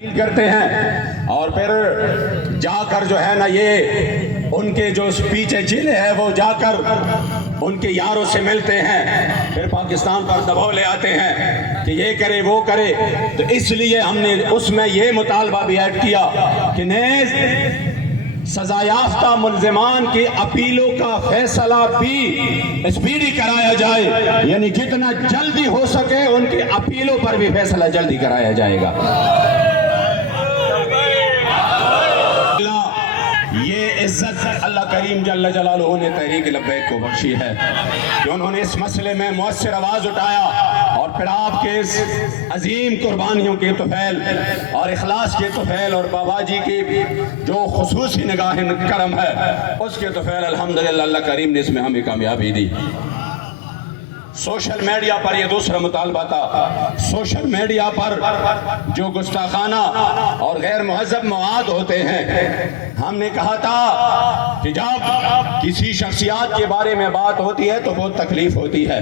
کرتے ہیں اور پھر جا کر جو ہے نا یہ ان کے جو پیچھے جن ہے وہ جا کر ان کے یاروں سے ملتے ہیں، پھر پاکستان پر دباؤ لے آتے ہیں کہ یہ کرے وہ کرے۔ تو اس لیے ہم نے اس میں یہ مطالبہ بھی ایڈ کیا کہ نیز سزا یافتہ ملزمان کی اپیلوں کا فیصلہ بھی اسپیڈی کرایا جائے، یعنی جتنا جلدی ہو سکے ان کی اپیلوں پر بھی فیصلہ جلدی کرایا جائے گا۔ یہ عزت اللہ کریم جل جلالہ نے تحریک لبیک کو بخشی ہے کہ انہوں نے اس مسئلے میں مؤثر آواز اٹھایا، اور پھر آپ کے اس عظیم قربانیوں کے طفیل اور اخلاص کے طفیل اور بابا جی کی جو خصوصی نگاہ کرم ہے اس کے طفیل الحمدللہ اللہ کریم نے اس میں ہمیں کامیابی دی۔ سوشل میڈیا پر یہ دوسرا مطالبہ تھا، سوشل میڈیا پر جو گستاخانہ اور غیر مہذب مواد ہوتے ہیں، ہم نے کہا تھا کہ جب کسی شخصیات کے بارے میں بات ہوتی ہے تو بہت تکلیف ہوتی ہے،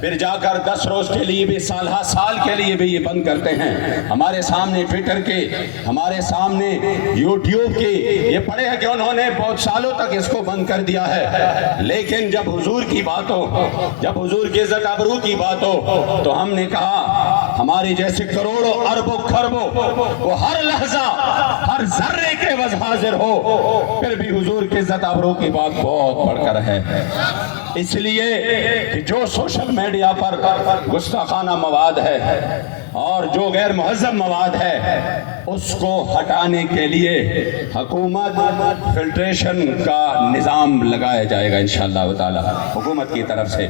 پھر جا کر 10 روز کے لیے بھی سال کے لیے بھی یہ بند کرتے ہیں۔ ہمارے سامنے ٹویٹر کے، ہمارے سامنے یوٹیوب کے یہ پڑے ہیں کہ انہوں نے بہت سالوں تک اس کو بند کر دیا ہے، لیکن جب حضور کی بات ہو، جب حضور کی عزت آبرو کی بات ہو تو ہم نے کہا ہمارے جیسے کروڑوں اربوں خربوں وہ ہر لحظہ ہر ذرے کے وز حاضر ہو، پھر بھی حضور کی عزت آبرو کی بات بہت بڑھ کر ہے۔ اس لیے کہ جو سوشل میڈیا پر گستاخانہ مواد ہے اور جو غیر مہذب مواد ہے اس کو ہٹانے کے لیے حکومت فلٹریشن کا نظام لگایا جائے گا انشاءاللہ تعالی حکومت کی طرف سے۔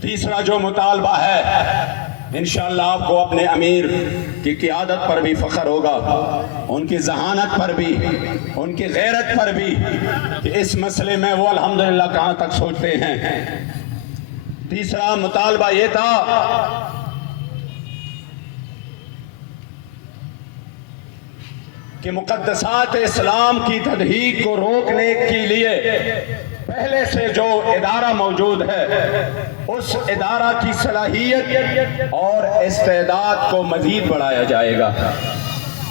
تیسرا جو مطالبہ ہے، انشاءاللہ آپ کو اپنے امیر کی قیادت پر بھی فخر ہوگا، ان کی ذہانت پر بھی، ان کی غیرت پر بھی، کہ اس مسئلے میں وہ الحمدللہ کہاں تک سوچتے ہیں۔ تیسرا مطالبہ یہ تھا کہ مقدسات اسلام کی تضحیک کو روکنے کے لیے پہلے سے جو ادارہ موجود ہے اس ادارہ کی صلاحیت اور استعداد کو مزید بڑھایا جائے گا۔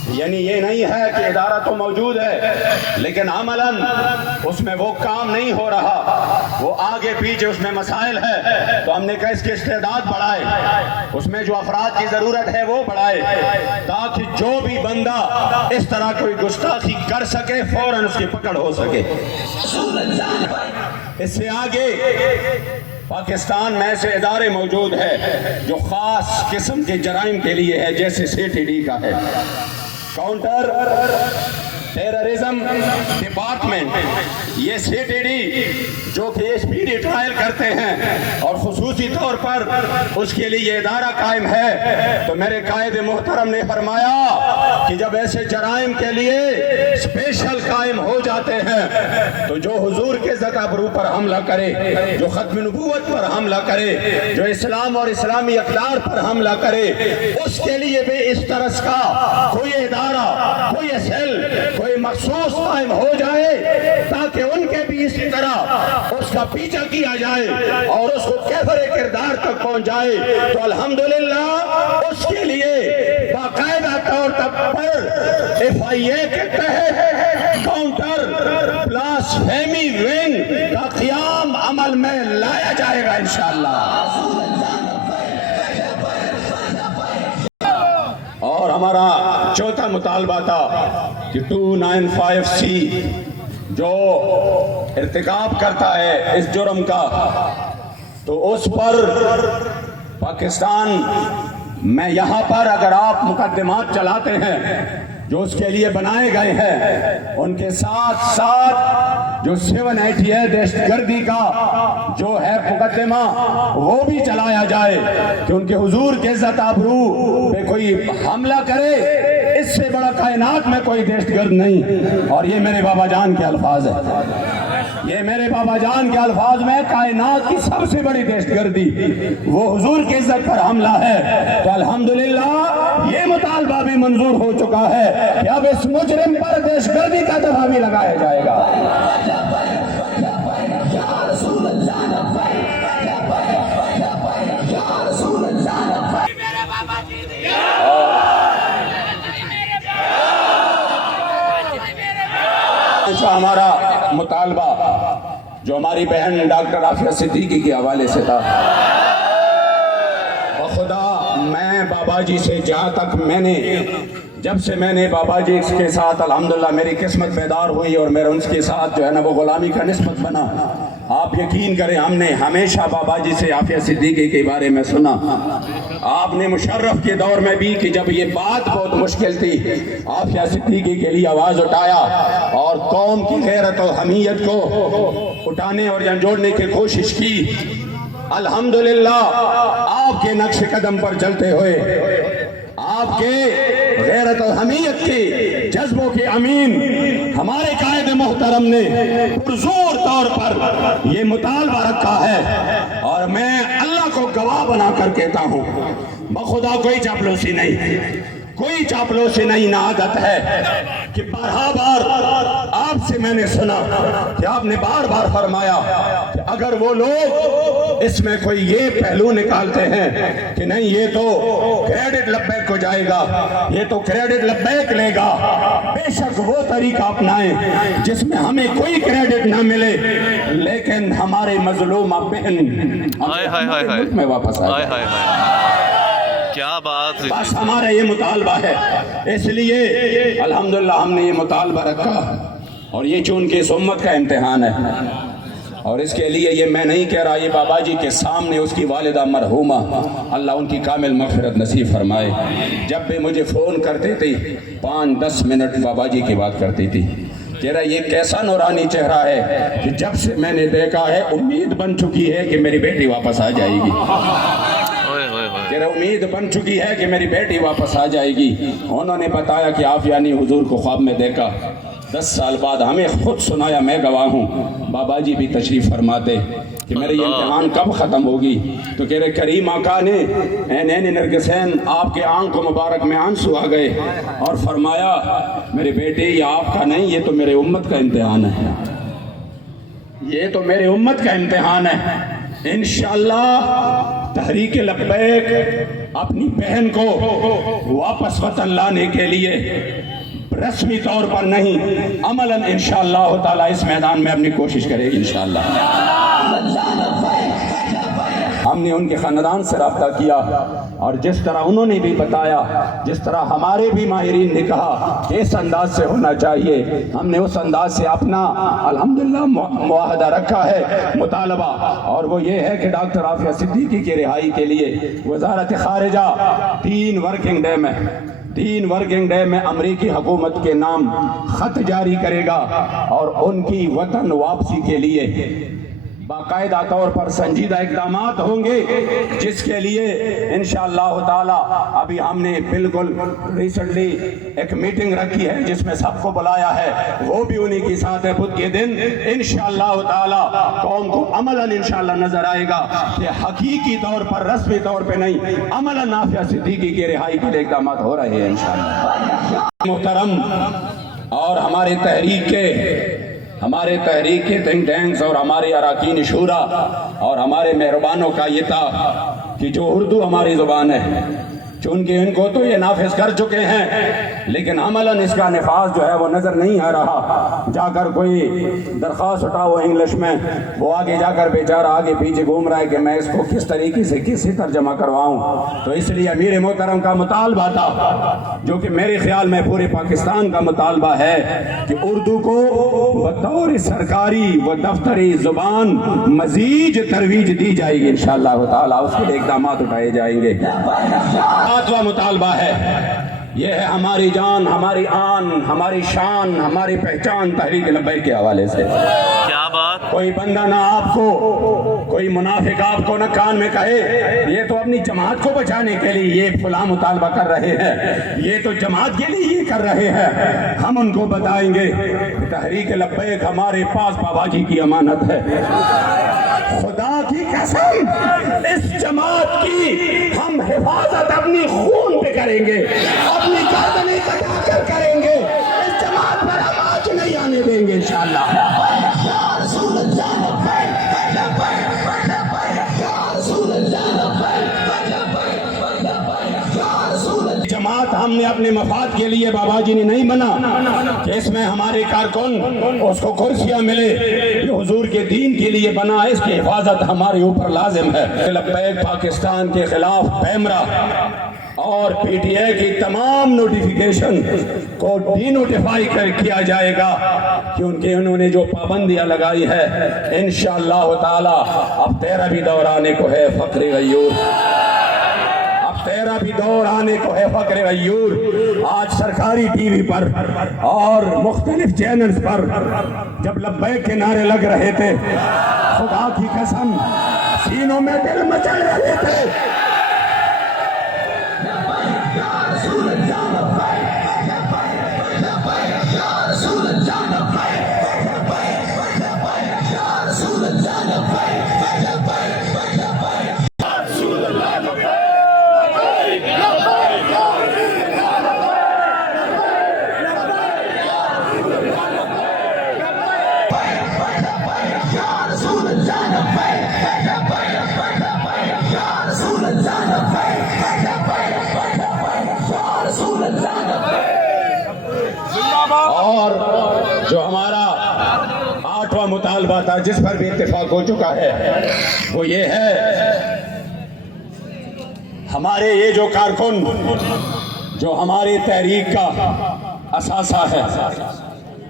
یعنی یہ نہیں ہے کہ ادارہ تو موجود ہے لیکن عملاً اس میں وہ کام نہیں ہو رہا، وہ آگے پیچھے اس میں مسائل ہے، تو ہم نے کہا اس کی استعداد بڑھائے، اس میں جو افراد کی ضرورت ہے وہ بڑھائے، تاکہ جو بھی بندہ اس طرح کوئی گستاخی کر سکے فوراً اس کی پکڑ ہو سکے۔ اس سے آگے پاکستان میں ایسے ادارے موجود ہیں جو خاص قسم کے جرائم کے لیے ہے، جیسے CTD کا ہے، کاؤنٹر ٹیررزم ڈپارٹمنٹ۔ یہ CTD جو کہ اسپیڈی ٹرائل کرتے ہیں اور خصوصی طور پر اس کے لیے یہ ادارہ قائم ہے، تو میرے قائد محترم نے فرمایا کہ جب ایسے جرائم کے لیے اسپیشل قائم ہو جاتے ہیں تو جو حضور کے عزت آبرو پر حملہ کرے، جو ختم نبوت پر حملہ کرے، جو اسلام اور اسلامی اقدار پر حملہ کرے، اس کے لیے بھی اس طرح کا کوئی ادارہ، کوئی سیل، کوئی مخصوص قائم ہو جائے تاکہ ان کے بھی اسی طرح اس کا پیچھا کیا جائے اور اس کو کیفر کردار تک پہنچ جائے، تو الحمدللہ اس کے لیے باقاعدہ طور پر FIA کے تحت کاؤنٹر بلاسفیمی ونگ کا قیام عمل میں لایا جائے گا انشاءاللہ۔ اور ہمارا چوتھا مطالبہ تھا کہ 295C جو ارتکاب کرتا ہے اس جرم کا، تو اس پر پاکستان میں یہاں پر اگر آپ مقدمات چلاتے ہیں جو اس کے لیے بنائے گئے ہیں، ان کے ساتھ ساتھ جو 788 دہشت گردی کا جو ہے مقدمہ وہ بھی چلایا جائے کہ ان کے حضور کے عزت آبرو پہ کوئی حملہ کرے، اس سے بڑا کائنات میں کوئی دہشت گرد نہیں۔ اور یہ میرے بابا جان کے الفاظ ہیں، یہ میرے بابا جان کے الفاظ میں کائنات کی سب سے بڑی دہشت گردی وہ حضور کی عزت پر حملہ ہے۔ تو الحمدللہ یہ مطالبہ بھی منظور ہو چکا ہے کہ اب اس مجرم پر دہشت گردی کا دفعہ بھی لگایا جائے گا۔ میرے بابا جی ہمارا مطالبہ جو ہماری بہن ڈاکٹر عافیہ صدیقی کے حوالے سے تھا، بخدا میں بابا جی سے جہاں تک جب سے میں نے بابا جی کے ساتھ الحمدللہ میری قسمت بیدار ہوئی اور میرا ان کے ساتھ جو ہے نا وہ غلامی کا نسبت بنا، آپ یقین کریں ہم نے ہمیشہ بابا جی سے عافیہ صدیقی کے بارے میں سنا۔ آپ نے مشرف کے دور میں بھی کہ جب یہ بات بہت مشکل تھی، عافیہ صدیقی کے لیے آواز اٹھایا اور قوم کی غیرت و حمیت کو اٹھانے اور جھنجھوڑنے کی کوشش کی۔ الحمدللہ آپ کے نقش قدم پر چلتے ہوئے، آپ کے غیرت و حمیت کے جذبوں کے امین ہمارے قائد محترم نے پرزور طور پر یہ مطالبہ رکھا ہے، اور میں اللہ کو گواہ بنا کر کہتا ہوں بخدا کوئی چاپلوسی نہیں، کوئی چاپلوسی نہیں، عادت ہے کہ بار آپ سے میں نے سنا کہ آپ نے بار بار فرمایا کہ اگر وہ لوگ اس میں کوئی یہ پہلو نکالتے ہیں کہ نہیں یہ تو کریڈٹ لبیک کو جائے گا، یہ تو کریڈٹ لبیک لے گا، بے شک وہ طریقہ اپنائیں جس میں ہمیں کوئی کریڈٹ نہ ملے لیکن ہمارے مظلومہ بہن ملک میں واپس آئے۔ کیا بات، بس ہمارا یہ مطالبہ ہے، اس لیے الحمدللہ ہم نے یہ مطالبہ رکھا، اور یہ چونکہ اس امت کا امتحان ہے، اور اس کے لیے یہ میں نہیں کہہ رہا، یہ بابا جی کے سامنے اس کی والدہ مرحومہ اللہ ان کی کامل مغفرت نصیب فرمائے، جب بھی مجھے فون کرتے تھے 5-10 منٹ بابا جی کی بات کرتی تھی، کہہ رہا یہ کیسا نورانی چہرہ ہے کہ جب سے میں نے دیکھا ہے امید بن چکی ہے کہ میری بیٹی واپس آ جائے گی، کہ امید بن چکی ہے کہ میری بیٹی واپس آ جائے گی۔ انہوں نے بتایا کہ عافیہ نے حضور کو خواب میں دیکھا، 10 سال بعد ہمیں خود سنایا، میں گواہ ہوں، بابا جی بھی تشریف فرماتے کہ میرے یہ امتحان کب ختم ہوگی، تو کہہ رہے کریم آقا نے عینین نرگسین آپ کے آنکھ مبارک میں آنسو آ گئے اور فرمایا میرے بیٹے یہ آپ کا نہیں، یہ تو میرے امت کا امتحان ہے، یہ تو میرے امت کا امتحان ہے۔ انشاءاللہ تحریک لبیک اپنی بہن کو واپس وطن لانے کے لیے رسمی طور پر نہیں عملاً انشاءاللہ تعالی اس میدان میں اپنی کوشش کرے گی انشاءاللہ۔ ہم نے ان کے خاندان سے رابطہ کیا، اور جس طرح انہوں نے بھی بتایا، جس طرح ہمارے بھی ماہرین نے کہا کہ اس انداز سے ہونا چاہیے، ہم نے اس انداز سے اپنا الحمدللہ معاہدہ رکھا ہے، مطالبہ، اور وہ یہ ہے کہ ڈاکٹر عافیہ صدیقی کی رہائی کے لیے وزارت خارجہ 3 ورکنگ ڈے میں امریکی حکومت کے نام خط جاری کرے گا، اور ان کی وطن واپسی کے لیے باقاعدہ طور پر سنجیدہ اقدامات ہوں گے، جس کے لیے انشاءاللہ تعالی ابھی ہم نے بالکل ریسنٹلی ایک میٹنگ رکھی ہے جس میں سب کو بلایا ہے، وہ بھی انہی کی ساتھ ہے، بدھ کے دن انشاءاللہ تعالی قوم کو عملاً انشاءاللہ نظر آئے گا کہ حقیقی طور پر رسمی طور پہ نہیں عملاً عافیہ صدیقی کی رہائی کے لیے اقدامات ہو رہے ہیں انشاءاللہ۔ محترم، اور ہمارے تحریک کے تھنک ٹینکس اور ہمارے اراکین شورا اور ہمارے مہربانوں کا یہ تھا کہ جو اردو ہماری زبان ہے، چونکہ ان کو تو یہ نافذ کر چکے ہیں لیکن عملاً اس کا نفاذ جو ہے وہ نظر نہیں آ رہا، جا کر کوئی درخواست اٹھاؤ انگلش میں، وہ آگے جا کر بیچارہ آگے پیچھے گھوم رہا ہے کہ میں اس کو کس طریقے سے کسی ترجمہ کرواؤں، تو اس لیے امیر محترم کا مطالبہ تھا، جو کہ میرے خیال میں پورے پاکستان کا مطالبہ ہے، کہ اردو کو بطور سرکاری و دفتری زبان مزید ترویج دی جائے گی انشاءاللہ تعالیٰ، اس کے لیے اقدامات اٹھائے جائیں گے۔ ساتواں مطالبہ ہے، یہ ہے ہماری جان، ہماری آن، ہماری شان، ہماری پہچان تحریک لبیک کے حوالے سے۔ کیا بات، کوئی بندہ نہ آپ کو، کوئی منافق آپ کو نہ کان میں کہے یہ تو اپنی جماعت کو بچانے کے لیے یہ فلاں مطالبہ کر رہے ہیں، یہ تو جماعت کے لیے یہ کر رہے ہیں، ہم ان کو بتائیں گے تحریک لبیک ہمارے پاس بابا جی کی امانت ہے، خدا کی قسم اس جماعت کی ہم حفاظت اپنی خون پہ کریں گے، اپنی گردنیں کٹا کر کریں گے، اس جماعت پر ہم آج نہیں آنے دیں گے انشاءاللہ۔ بات ہم نے اپنے مفاد کے لیے بابا جی نے نہیں بنا کہ اس میں ہمارے کارکن اس کو کرسیاں ملے، یہ حضور کے دین کے لیے بنا، اس کی حفاظت ہمارے اوپر لازم ہے۔ لبیک پاکستان کے خلاف پیمرا اور پی ٹی آئی کی تمام نوٹیفیکیشن کو ڈی نوٹیفائی کیا جائے گا، کیونکہ انہوں نے جو پابندیاں لگائی ہے انشاءاللہ تعالی اب تیرا بھی دور آنے کو ہے فخر غیور، اب تیرا بھی دور آنے کو ہے فخر غیور۔ آج سرکاری ٹی وی پر اور مختلف چینلز پر جب لبیک کے نعرے لگ رہے تھے، خدا کی قسم سینوں میں دل مچل رہے تھے۔ اور جو ہمارا 8واں مطالبہ تھا جس پر بھی اتفاق ہو چکا ہے وہ یہ ہے، ہمارے یہ جو کارکن جو ہماری تحریک کا اثاثہ ہے،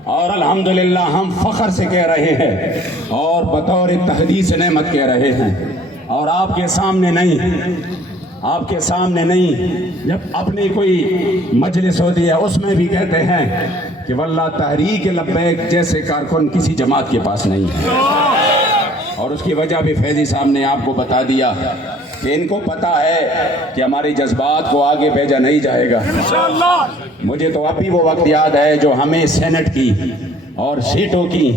اور الحمدللہ ہم فخر سے کہہ رہے ہیں اور بطور تحدیث نعمت کہہ رہے ہیں، اور آپ کے سامنے نہیں، جب اپنی کوئی مجلس ہوتی ہے اس میں بھی کہتے ہیں کہ واللہ تحریک لبیک جیسے کارکن کسی جماعت کے پاس نہیں ہے، اور اس کی وجہ بھی فیضی صاحب نے آپ کو بتا دیا کہ ان کو پتا ہے کہ ہمارے جذبات کو آگے بھیجا نہیں جائے گا۔ مجھے تو ابھی وہ وقت یاد ہے جو ہمیں سینٹ کی اور سیٹوں کی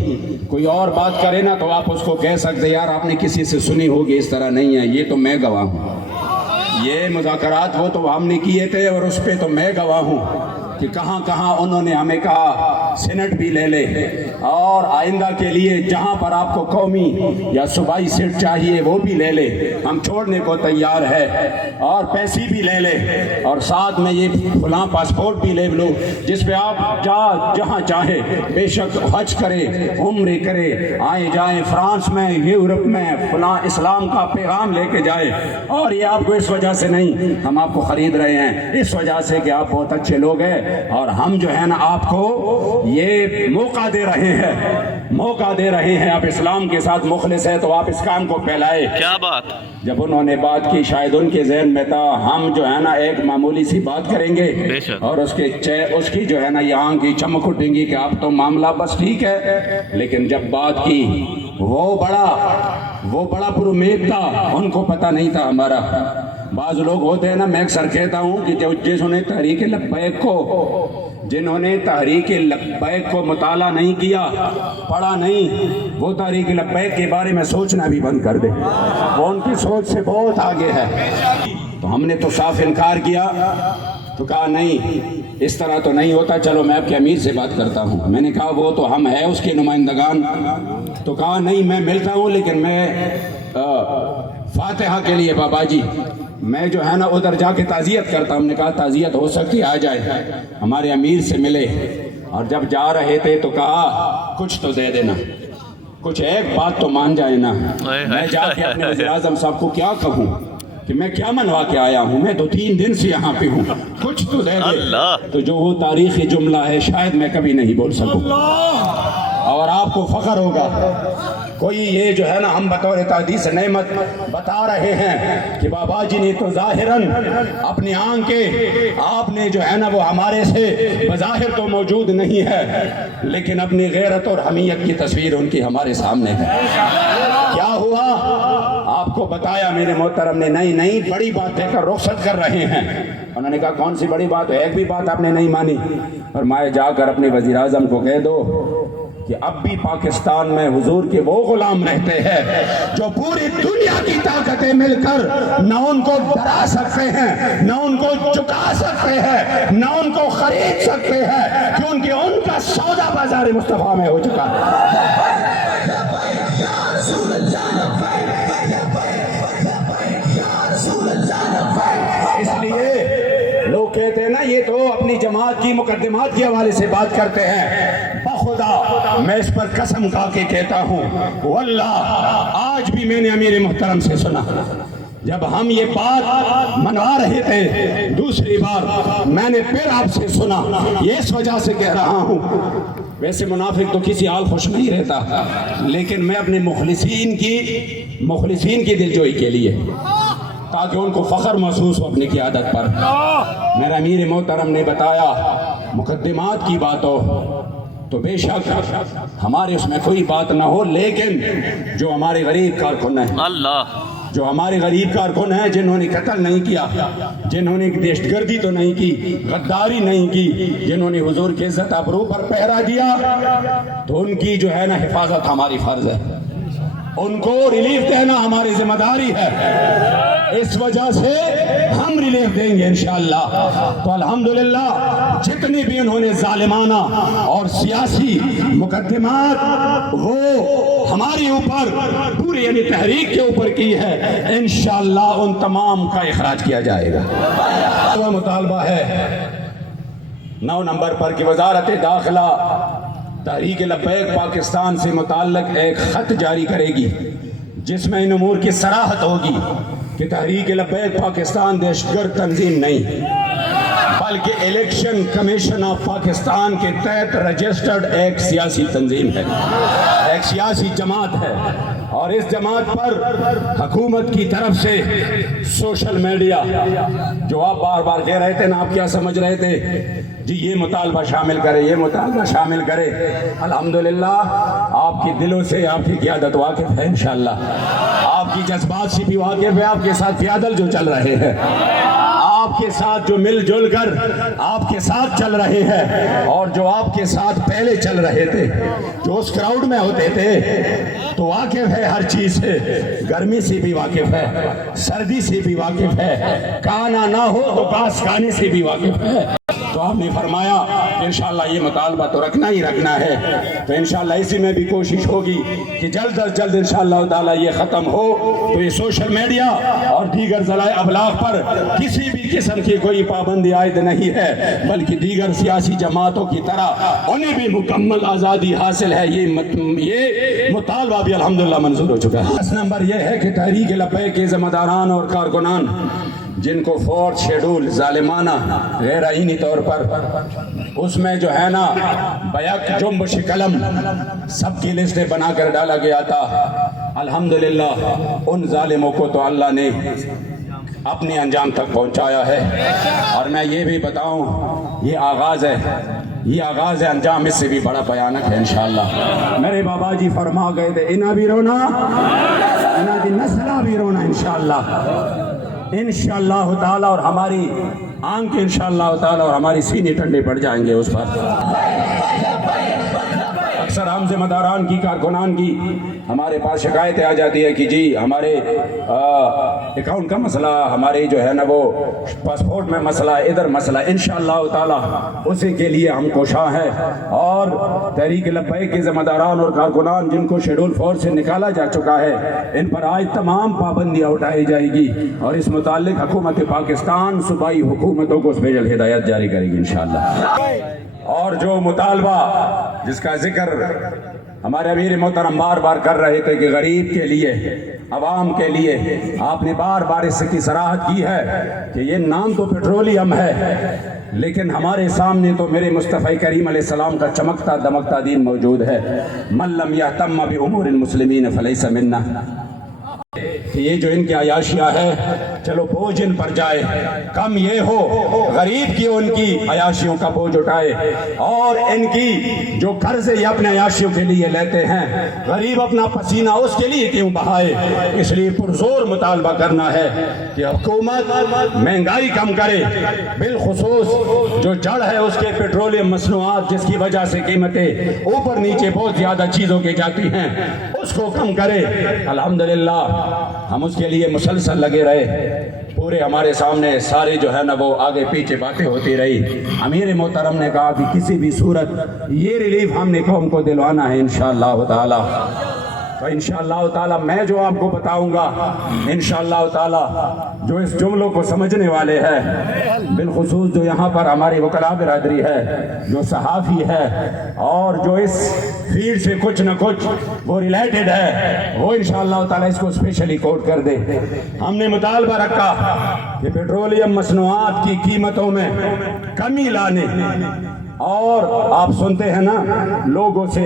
کوئی اور بات کرے نا تو آپ اس کو کہہ سکتے یار آپ نے کسی سے سنی ہوگی، اس طرح نہیں ہے، یہ تو میں گواہ ہوں، یہ مذاکرات وہ تو ہم نے کیے تھے اور اس پہ تو میں گواہ ہوں کہ کہاں کہاں انہوں نے ہمیں کہا سینٹ بھی لے لے، اور آئندہ کے لیے جہاں پر آپ کو قومی یا صوبائی سیٹ چاہیے وہ بھی لے لے، ہم چھوڑنے کو تیار ہے، اور پیسے بھی لے لے، اور ساتھ میں یہ فلاں پاسپورٹ بھی لے لو جس پہ آپ جہاں چاہے بے شک حج کرے، عمرے کرے، آئے جائیں فرانس میں، یورپ میں، فلاں اسلام کا پیغام لے کے جائے۔ اور یہ آپ کو اس وجہ سے نہیں ہم آپ کو خرید رہے ہیں، اس وجہ سے کہ آپ بہت اچھے لوگ ہیں، اور ہم جو ہے نا آپ کو یہ موقع دے رہے ہیں، آپ اسلام کے ساتھ مخلص ہے تو آپ اس کام کو پھیلائے۔ کیا بات؟ جب انہوں نے بات کی شاید ان کے ذہن میں تھا ہم جو ہے نا ایک معمولی سی بات کریں گے اور اس کی جو ہے نا یہاں کی چمک اٹھیں گی کہ آپ تو معاملہ بس ٹھیک ہے، لیکن جب بات کی وہ بڑا پر امید تھا، ان کو پتہ نہیں تھا ہمارا۔ بعض لوگ ہوتے ہیں نا، میں اکثر کہتا ہوں کہ جنہوں نے تحریک لبیک کو مطالعہ نہیں کیا، پڑھا نہیں، وہ تحریک لبیک کے بارے میں سوچنا بھی بند کر دے، وہ ان کی سوچ سے بہت آگے ہے۔ تو ہم نے تو صاف انکار کیا، تو کہا نہیں اس طرح تو نہیں ہوتا، چلو میں آپ کے امیر سے بات کرتا ہوں۔ میں نے کہا وہ تو ہم ہیں اس کے نمائندگان، تو کہا نہیں میں ملتا ہوں لیکن میں فاتحہ کے لیے بابا جی میں جو ہے نا ادھر جا کے تعزیت کرتا ہوں۔ ہم نے کہا تعزیت ہو سکتی آ جائے، ہمارے امیر سے ملے، اور جب جا رہے تھے تو کہا کچھ تو دے دینا، کچھ ایک بات تو مان جائے نا۔ میں جا کے اپنے وزیر اعظم صاحب کو کیا کہوں کہ میں کیا منوا کے آیا ہوں، میں تو 3 دن سے یہاں پہ ہوں، کچھ تو دے دے۔ تو جو وہ تاریخی جملہ ہے شاید میں کبھی نہیں بول سکوں، اور آپ کو فخر ہوگا۔ کوئی یہ جو ہے نا ہم بطور تحدیث نعمت بتا رہے ہیں کہ بابا جی نے تو ظاہراً اپنی آنکھ کے آپ نے جو ہے نا وہ ہمارے سے بظاہر تو موجود نہیں ہے، لیکن اپنی غیرت اور حمیت کی تصویر ان کی ہمارے سامنے ہے۔ کیا ہوا آپ کو بتایا میرے محترم نے، نہیں بڑی بات ہے کر رخصت کر رہے ہیں۔ انہوں نے کہا کون سی بڑی بات ہے، ایک بھی بات آپ نے نہیں مانی۔ اور میں جا کر اپنے وزیر اعظم کو کہہ دو کہ اب بھی پاکستان میں حضور کے وہ غلام رہتے ہیں جو پوری دنیا کی طاقتیں مل کر نہ ان کو ڈرا سکتے ہیں، نہ ان کو چکا سکتے ہیں، نہ ان کو خرید سکتے ہیں، کیونکہ ان کا سودا بازار مصطفیٰ میں ہو چکا ہے۔ اس لیے لوگ کہتے ہیں نا یہ تو اپنی جماعت کی مقدمات کے حوالے سے بات کرتے ہیں، بخدا میں اس پر قسم کھا کے کہتا ہوں واللہ آج بھی میں نے امیر محترم سے سنا، جب ہم یہ بات منوا رہے تھے دوسری بار میں نے پھر آپ سے سنا، یہ اس وجہ سے کہہ رہا ہوں، ویسے منافق تو کسی حال خوش نہیں رہتا، لیکن میں اپنے مخلصین کی دلجوئی کے لیے، تاکہ ان کو فخر محسوس ہو اپنی قیادت پر، میرا امیر محترم نے بتایا مقدمات کی بات ہو تو بے شک ہمارے اس میں کوئی بات نہ ہو، لیکن جو ہمارے غریب کارکن ہیں، اللہ جو ہمارے غریب کارکن ہیں جنہوں نے قتل نہیں کیا، جنہوں نے دہشت گردی تو نہیں کی، غداری نہیں کی، جنہوں نے حضور کی عزت آبرو پر پہرا دیا، تو ان کی جو ہے نا حفاظت ہماری فرض ہے، ان کو ریلیف دینا ہماری ذمہ داری ہے، اس وجہ سے ہم ریلیف دیں گے انشاءاللہ۔ تو الحمدللہ جتنی بھی انہوں نے ظالمانہ اور سیاسی مقدمات وہ ہماری اوپر پوری یعنی تحریک کے اوپر کی ہے، انشاءاللہ ان تمام کا اخراج کیا جائے گا۔ وہ مطالبہ ہے 9 نمبر پر کہ وزارت داخلہ تحریک لبیک پاکستان سے متعلق ایک خط جاری کرے گی جس میں ان امور کی صراحت ہوگی کہ تحریک لبیک پاکستان دہشت گرد تنظیم نہیں بلکہ الیکشن کمیشن آف پاکستان کے تحت رجسٹرڈ ایک سیاسی تنظیم ہے، ایک سیاسی جماعت ہے، اور اس جماعت پر حکومت کی طرف سے سوشل میڈیا جو آپ بار بار کہہ رہے تھے نا، آپ کیا سمجھ رہے تھے جی یہ مطالبہ شامل کرے، یہ مطالبہ شامل کرے، الحمدللہ آپ کے دلوں سے آپ کی قیادت واقف ہے، انشاءاللہ آپ کی جذبات سے بھی واقف ہے، آپ کے ساتھ پیادل جو چل رہے ہیں، آپ کے ساتھ جو مل جل کر آپ کے ساتھ چل رہے ہیں، اور جو آپ کے ساتھ پہلے چل رہے تھے، جو اس کراؤڈ میں ہوتے تھے، تو واقف ہے ہر چیز سے، گرمی سے بھی واقف ہے، سردی سے بھی واقف ہے، کھانا نہ ہو تو پاس کھانے سے بھی واقف ہے۔ تو آپ نے فرمایا کہ انشاءاللہ یہ مطالبہ تو رکھنا ہی رکھنا ہے، تو انشاءاللہ اسی میں بھی کوشش ہوگی کہ جلد از جلد انشاءاللہ تعالی یہ ختم ہو، تو یہ سوشل میڈیا اور دیگر ذرائع ابلاغ پر کسی بھی قسم کی کوئی پابندی عائد نہیں ہے، بلکہ دیگر سیاسی جماعتوں کی طرح انہیں بھی مکمل آزادی حاصل ہے۔ یہ مطالبہ بھی الحمدللہ منظور ہو چکا ہے۔ 10 نمبر یہ ہے کہ تحریک لبیک کے ذمہ داران اور کارکنان جن کو 4th شیڈول ظالمانہ غیر آئینی طور پر اس میں جو ہے نا بیک جنبش قلم سب کی لسٹیں بنا کر ڈالا گیا تھا، الحمدللہ ان ظالموں کو تو اللہ نے اپنے انجام تک پہنچایا ہے، اور میں یہ بھی بتاؤں یہ آغاز ہے، انجام اس سے بھی بڑا بھیانک ہے انشاءاللہ۔ میرے بابا جی فرما گئے تھے انہا بھی رونا انہا دی نسلہ بھی رونا انشاءاللہ تعالی، اور ہماری آنکھ انشاءاللہ تعالی اور ہماری سینے ٹھنڈے پڑ جائیں گے اس پر۔ اکثر ہم ذمہ داران کی کارکنان کی ہمارے پاس شکایتیں آ جاتی ہے کہ جی ہمارے اکاؤنٹ کا مسئلہ، ہمارے جو ہے نا وہ پاسپورٹ میں مسئلہ، ادھر مسئلہ، انشاءاللہ تعالی اسی کے لیے ہم کوشاں ہیں، اور تحریک لبیک کے ذمہ داران اور کارکنان جن کو شیڈول 4 سے نکالا جا چکا ہے ان پر آج تمام پابندیاں اٹھائی جائے گی، اور اس متعلق حکومت پاکستان صوبائی حکومتوں کو اسپیشل ہدایت جاری کرے گی انشاءاللہ۔ اور جو مطالبہ جس کا ذکر ہمارے امیر محترم بار بار کر رہے تھے کہ غریب کے لیے، عوام کے لیے، آپ نے بار بار اس کی صراحت کی ہے کہ یہ نام تو پیٹرولیم ہے، لیکن ہمارے سامنے تو میرے مصطفی کریم علیہ السلام کا چمکتا دمکتا دین موجود ہے۔ من لم یہتم بامور المسلمین فلیس منا، کہ یہ جو ان کی عیاشیاں ہے چلو بوجھ ان پر جائے، کم یہ ہو غریب کی ان کی عیاشیوں کا بوجھ اٹھائے، اور ان کی جو قرض یہ اپنے عیاشیوں کے لیے لیتے ہیں، غریب اپنا پسینہ اس کے لیے کیوں بہائے؟ اس لیے پرزور مطالبہ کرنا ہے کہ حکومت مہنگائی کم کرے، بالخصوص جو جڑ ہے اس کے پیٹرولیم مصنوعات جس کی وجہ سے قیمتیں اوپر نیچے بہت زیادہ چیزوں کی جاتی ہیں، اس کو کم کرے۔ الحمدللہ ہم اس کے لیے مسلسل لگے رہے، پورے ہمارے سامنے سارے جو ہے نا وہ آگے پیچھے باتیں ہوتی رہی۔ امیر محترم نے کہا کہ کسی بھی صورت یہ ریلیف ہم نے قوم کو دلوانا ہے انشاءاللہ تعالی۔ تو انشاءاللہ تعالی میں جو آپ کو بتاؤں گا انشاءاللہ تعالی جو اس جملوں کو سمجھنے والے ہیں، بالخصوص جو یہاں پر ہماری وکلاء برادری ہے، جو صحافی ہے اور جو اس فیلڈ سے کچھ نہ کچھ وہ ریلیٹڈ ہے، وہ انشاءاللہ تعالی اس کو اسپیشلی کوٹ کر دے۔ ہم نے مطالبہ رکھا کہ پیٹرولیم مصنوعات کی قیمتوں میں کمی لانے، اور آپ سنتے ہیں نا لوگوں سے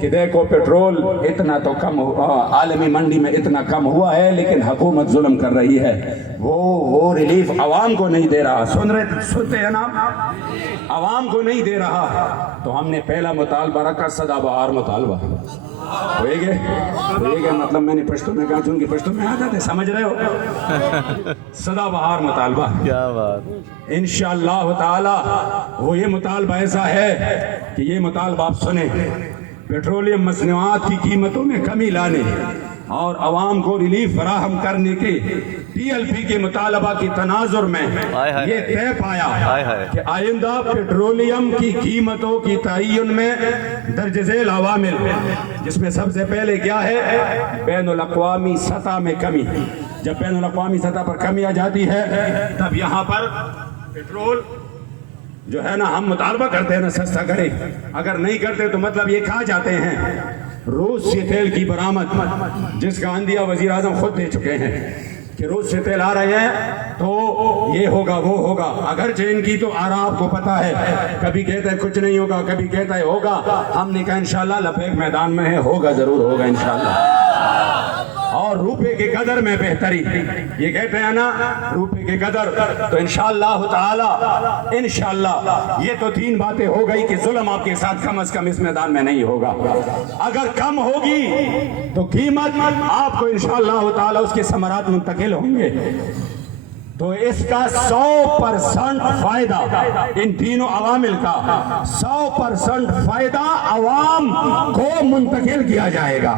کہ دیکھو پیٹرول اتنا تو کم عالمی منڈی میں اتنا کم ہوا ہے لیکن حکومت ظلم کر رہی ہے، وہ ریلیف عوام کو نہیں دے رہا۔ سنتے ہیں نا، عوام کو نہیں دے رہا۔ تو ہم نے پہلا مطالبہ رکھا سدا بہار مطالبہ، ہوئے گے مطلب میں نے پشتو میں کہا چونکہ پشتو میں آتا تھے، سمجھ رہے ہو، سدا بہار مطالبہ۔ کیا بات، انشاءاللہ تعالی وہ یہ مطالبہ ایسا ہے کہ یہ مطالبہ آپ سنیں، پیٹرولیم مصنوعات کی قیمتوں میں کمی لانے اور عوام کو ریلیف فراہم کرنے کے ٹی ایل پی کے مطالبہ کی تناظر میں یہ طے پایا کہ آئندہ پیٹرولیم کی قیمتوں کی تعین میں درج ذیل عوامل، جس میں سب سے پہلے کیا ہے، بین الاقوامی سطح میں کمی۔ جب بین الاقوامی سطح پر کمی آ جاتی ہے تب یہاں پر پیٹرول جو ہے نا ہم مطالبہ کرتے ہیں نا سستا کرے، اگر نہیں کرتے تو مطلب یہ کھا جاتے ہیں۔ روس سے تیل کی برآمد، جس کا عندیہ وزیر اعظم خود دے چکے ہیں کہ روس سے تیل آ رہے ہیں تو یہ ہوگا وہ ہوگا، اگرچہ ان کی تو آرا آپ کو پتا ہے، کبھی کہتا ہے کچھ نہیں ہوگا، کبھی کہتا ہے ہوگا۔ ہم نے کہا انشاءاللہ لبیک میدان میں ہے، ہوگا ضرور ہوگا انشاءاللہ۔ اور روپے کے قدر میں بہتری، یہ کہتے ہیں نا روپے کے قدر، تو انشاءاللہ تعالی انشاءاللہ یہ تو تین باتیں ہو گئی کہ ظلم آپ کے ساتھ کم از کم اس میدان میں نہیں ہوگا۔ اگر کم ہوگی تو قیمت آپ کو انشاءاللہ تعالی اس کے ثمرات منتقل ہوں گے۔ تو اس کا 100% فائدہ ان تینوں عوامل کا 100% فائدہ عوام کو منتقل کیا جائے گا۔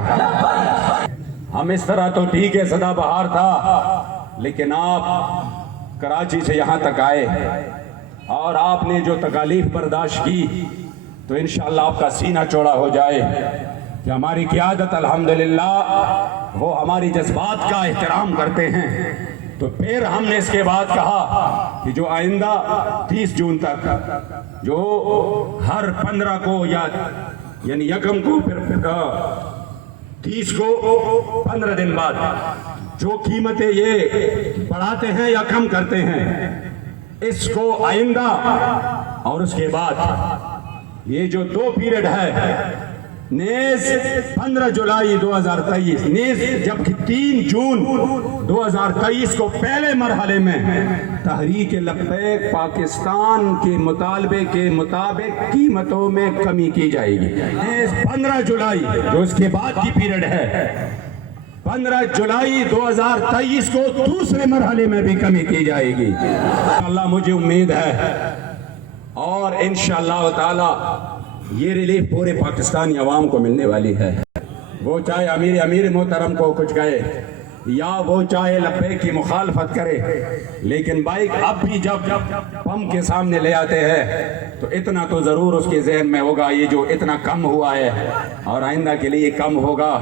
ہم اس طرح تو ٹھیک ہے سدا بہار تھا، لیکن آپ کراچی سے یہاں تک آئے اور آپ نے جو تکالیف برداشت کی تو انشاءاللہ آپ کا سینہ چوڑا ہو جائے کہ ہماری قیادت الحمدللہ وہ ہماری جذبات کا احترام کرتے ہیں۔ تو پھر ہم نے اس کے بعد کہا کہ جو آئندہ 30 جون تک جو ہر 15 کو یعنی یکم کو پھر 30 کو 15 دن بعد جو قیمتیں یہ بڑھاتے ہیں یا کم کرتے ہیں اس کو آئندہ، اور اس کے بعد یہ جو 2 پیریڈ ہے نیز 15 جولائی 2023 نیز جبکہ 3 جون 2023 کو پہلے مرحلے میں تحریک لبیک پاکستان کے مطالبے کے مطابق قیمتوں میں کمی کی جائے گی۔ نیز 15 جولائی جو اس کے بعد کی پیریڈ ہے 15 جولائی 2023 کو دوسرے مرحلے میں بھی کمی کی جائے گی۔ اللہ مجھے امید ہے اور انشاءاللہ تعالی یہ ریلیف پورے پاکستانی عوام کو ملنے والی ہے، وہ چاہے امیر محترم کو کچھ کہے یا وہ چاہے لبیک کی مخالفت کرے، لیکن بائک اب بھی جب پمپ کے سامنے لے آتے ہیں تو اتنا تو ضرور اس کے ذہن میں ہوگا یہ جو اتنا کم ہوا ہے اور آئندہ کے لیے کم ہوگا۔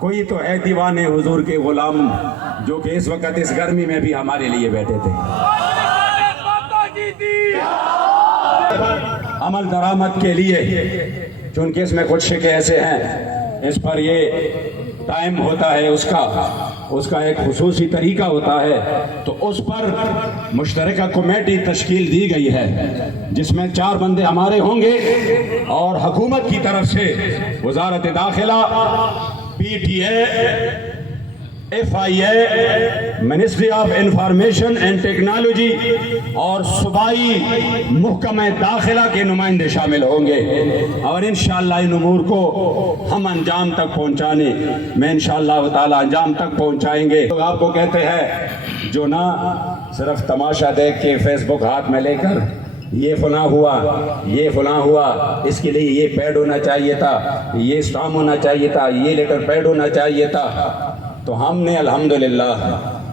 کوئی تو ہے دیوانے حضور کے غلام جو کہ اس وقت اس گرمی میں بھی ہمارے لیے بیٹھے تھے۔ عمل درآمد کے لیے چونکہ اس میں کچھ شکے ایسے ہیں، اس پر یہ ٹائم ہوتا ہے، اس کا ایک خصوصی طریقہ ہوتا ہے، تو اس پر مشترکہ کمیٹی تشکیل دی گئی ہے جس میں 4 بندے ہمارے ہوں گے اور حکومت کی طرف سے وزارت داخلہ، P T A, F I A, ministry of information and technology اور صوبائی محکمہ داخلہ کے نمائندے شامل ہوں گے، اور انشاءاللہ ان امور کو ہم انجام تک پہنچانے میں انشاءاللہ تعالی انجام تک پہنچائیں گے۔ تو آپ کو کہتے ہیں جو نہ صرف تماشا دیکھ کے فیس بک ہاتھ میں لے کر یہ فلاں ہوا یہ فلاں ہوا، اس کے لیے یہ پیڈ ہونا چاہیے تھا، یہ اسٹام ہونا چاہیے تھا، یہ لیٹر پیڈ ہونا چاہیے تھا، تو ہم نے الحمدللہ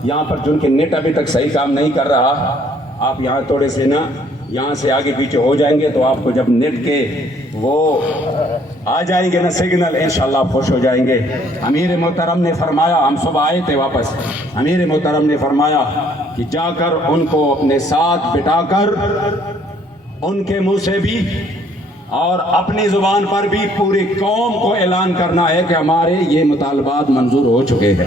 یہاں پر چونکہ نیٹ ابھی تک صحیح کام نہیں کر رہا، آپ یہاں تھوڑے سے نا یہاں سے آگے پیچھے ہو جائیں گے تو آپ کو جب نیٹ کے وہ آ جائیں گے نا سگنل، انشاءاللہ آپ خوش ہو جائیں گے۔ امیر محترم نے فرمایا، ہم صبح آئے تھے واپس، امیر محترم نے فرمایا کہ جا کر ان کو اپنے ساتھ بٹھا کر ان کے منہ سے بھی اور اپنی زبان پر بھی پوری قوم کو اعلان کرنا ہے کہ ہمارے یہ مطالبات منظور ہو چکے ہیں۔